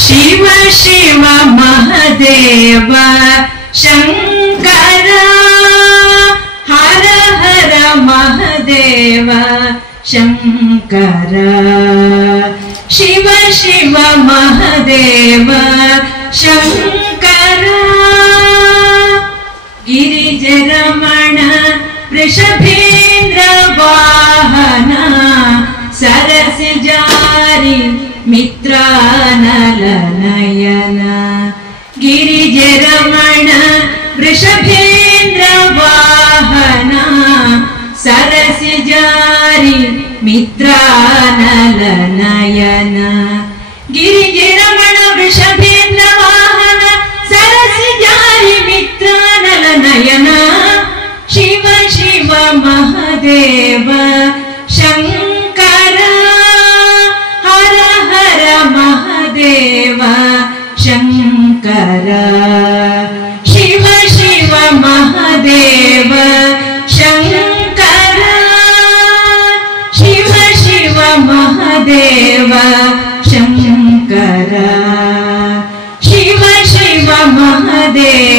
ಶಿವ ಶಿವ ಮಹದೇವ ಶಂಕರ ಹರ ಹರ ಮಹದೇವ ಶಂಕರ ಶಿವ ಶಿವ ಮಹದೇವ ಶಂಕರ ಗಿರಿಜರಮಣ ವೃಷಭೇಂದ್ರ ವಾಹನ ಸರಸಿಜಾರಿ ಮಿತ್ರಾನಲನಯನ ಗಿರಿಜರಮಣ ವೃಷಭೇಂದ್ರ ವಾಹನ ಸರಸಿಜಾರಿ ಮಿತ್ರಾನಲನಯನ ಗಿರಿಜರಮಣ ವೃಷಭೇಂದ್ರ ವಾಹನ ಸರಸಿಜಾರಿ ಮಿತ್ರಾನಲನಯನ ಶಿವ ಶಿವ ಮಹದೇವ ಶಂಕರ ಹರ ಹರ ಮಹದೇವ ಶಂಕರ ಶಿವ ಶಿವ ಮಹದೇವ ಶಂಕರ ಶಿವ ಶಿವ ಮಹದೇವ ಶಂಕರ ಶಿವ ಶಿವ ಮಹದೇವ